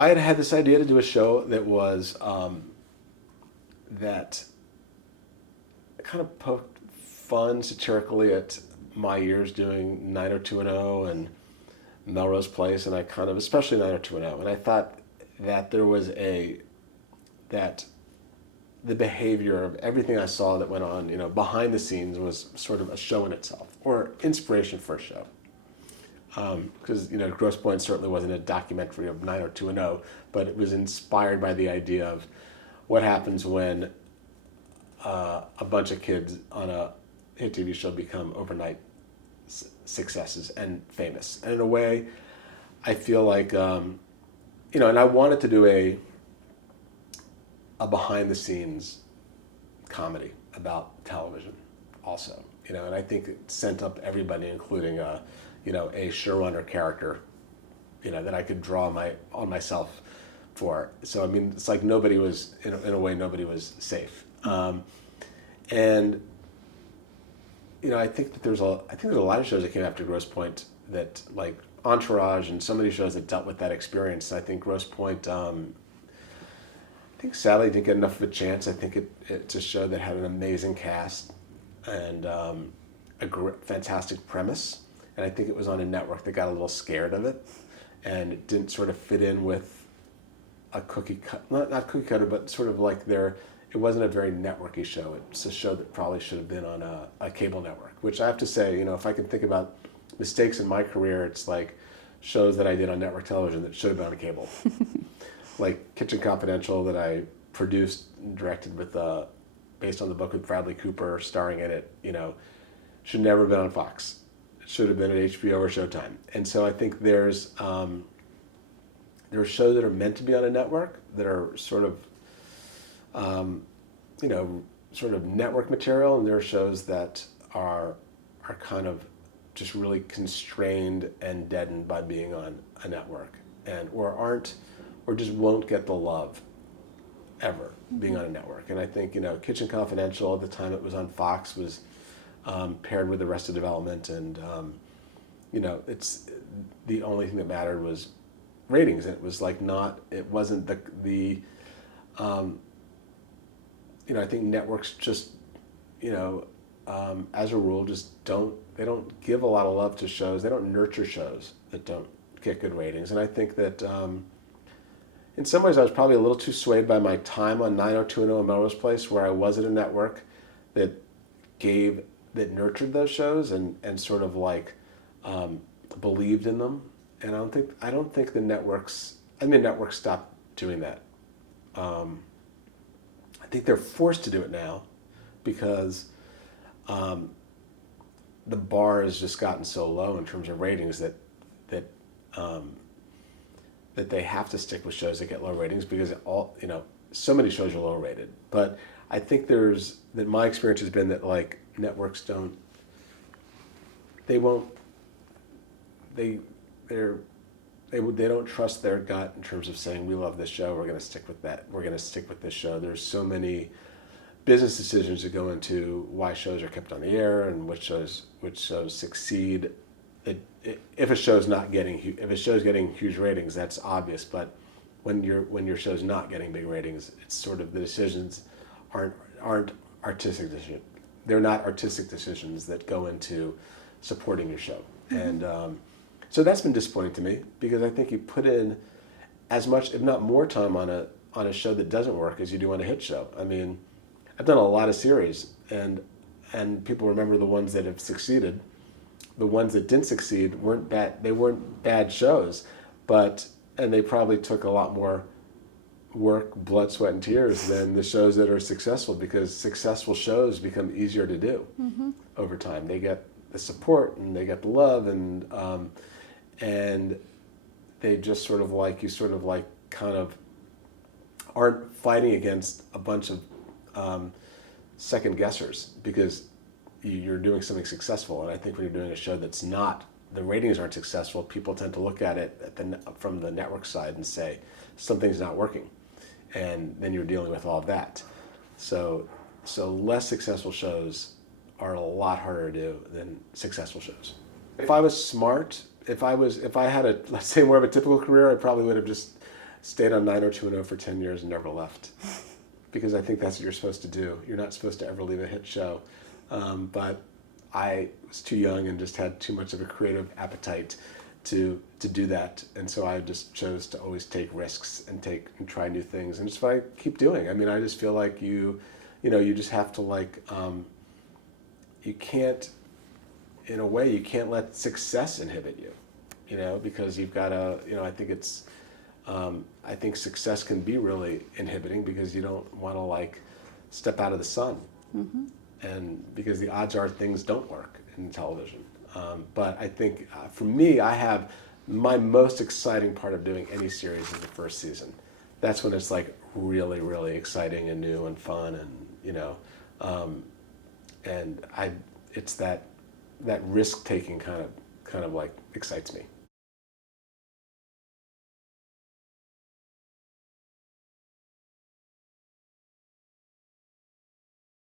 I had had this idea to do a show that was that kind of poked fun satirically at my years doing 90210 and Melrose Place, and I kind of, especially 90210, and I thought that there was that the behavior of everything I saw that went on, behind the scenes was sort of a show in itself, or inspiration for a show. Because, Grosse Pointe certainly wasn't a documentary of 90210, but it was inspired by the idea of what happens when a bunch of kids on a hit TV show become overnight successes and famous. And in a way, I feel like, and I wanted to do a behind the scenes comedy about television also, and I think it sent up everybody, including a showrunner character, that I could draw on myself for. So, I mean, it's like nobody was, in a way, nobody was safe. And, I think that there's a lot of shows that came after Grosse Pointe that, like Entourage and so many shows that dealt with that experience. I think Grosse Pointe, I think sadly didn't get enough of a chance. I think it's a show that had an amazing cast and fantastic premise. And I think it was on a network that got a little scared of it, and it didn't sort of fit in with a cookie cut, not cookie cutter, but sort of like it wasn't a very networky show. It's a show that probably should have been on a cable network, which I have to say, if I can think about mistakes in my career, it's like shows that I did on network television that should have been on cable. Like Kitchen Confidential that I produced and directed based on the book with Bradley Cooper starring in it, should never have been on Fox. It should have been at HBO or Showtime. And so I think there are shows that are meant to be on a network that are sort of, sort of network material, and there are shows that are kind of just really constrained and deadened by being on a network, or just won't get the love ever being on a network. And I think, Kitchen Confidential at the time it was on Fox was paired with Arrested Development, and it's the only thing that mattered was ratings, and it was like it wasn't the I think networks just, as a rule, just don't give a lot of love to shows. They don't nurture shows that don't get good ratings. And I think that in some ways I was probably a little too swayed by my time on 90210 and Melrose Place, where I was at a network that nurtured those shows and sort of like believed in them. And I don't think the networks stopped doing that. I think they're forced to do it now because the bar has just gotten so low in terms of ratings that they have to stick with shows that get low ratings because so many shows are low rated. But I think that my experience has been that like networks don't trust their gut in terms of saying, we love this show, we're going to stick with that, we're going to stick with this show. There's so many business decisions that go into why shows are kept on the air and which shows succeed. If a show's getting huge ratings, that's obvious. But when your show's not getting big ratings, it's sort of the decisions aren't artistic decisions. They're not artistic decisions that go into supporting your show. Mm-hmm. And so that's been disappointing to me because I think you put in as much, if not more, time on a show that doesn't work as you do on a hit show. I mean, I've done a lot of series, and people remember the ones that have succeeded. The ones that didn't succeed weren't bad. They weren't bad shows, and they probably took a lot more work, blood, sweat, and tears than the shows that are successful, because successful shows become easier to do mm-hmm. over time. They get the support and they get the love, and they just sort of like, you sort of like kind of aren't fighting against a bunch of second guessers because you're doing something successful. And I think when you're doing a show that's not, the ratings aren't successful, people tend to look at it from the network side and say something's not working, and then you're dealing with all of that. So less successful shows are a lot harder to do than successful shows. If I was smart, if I had let's say more of a typical career, I probably would have just stayed on 90210 for 10 years and never left. Because I think that's what you're supposed to do. You're not supposed to ever leave a hit show. But I was too young and just had too much of a creative appetite to do that. And so I just chose to always take risks and try new things. And just what I keep doing. I mean, I just feel like you just have to you can't, in a way, you can't let success inhibit you, because you've got to, I think success can be really inhibiting because you don't want to step out of the sun. Mm-hmm. And because the odds are things don't work in television. But I think for me, I have my most exciting part of doing any series is the first season. That's when it's really, really exciting and new and fun and it's that risk taking kind of excites me.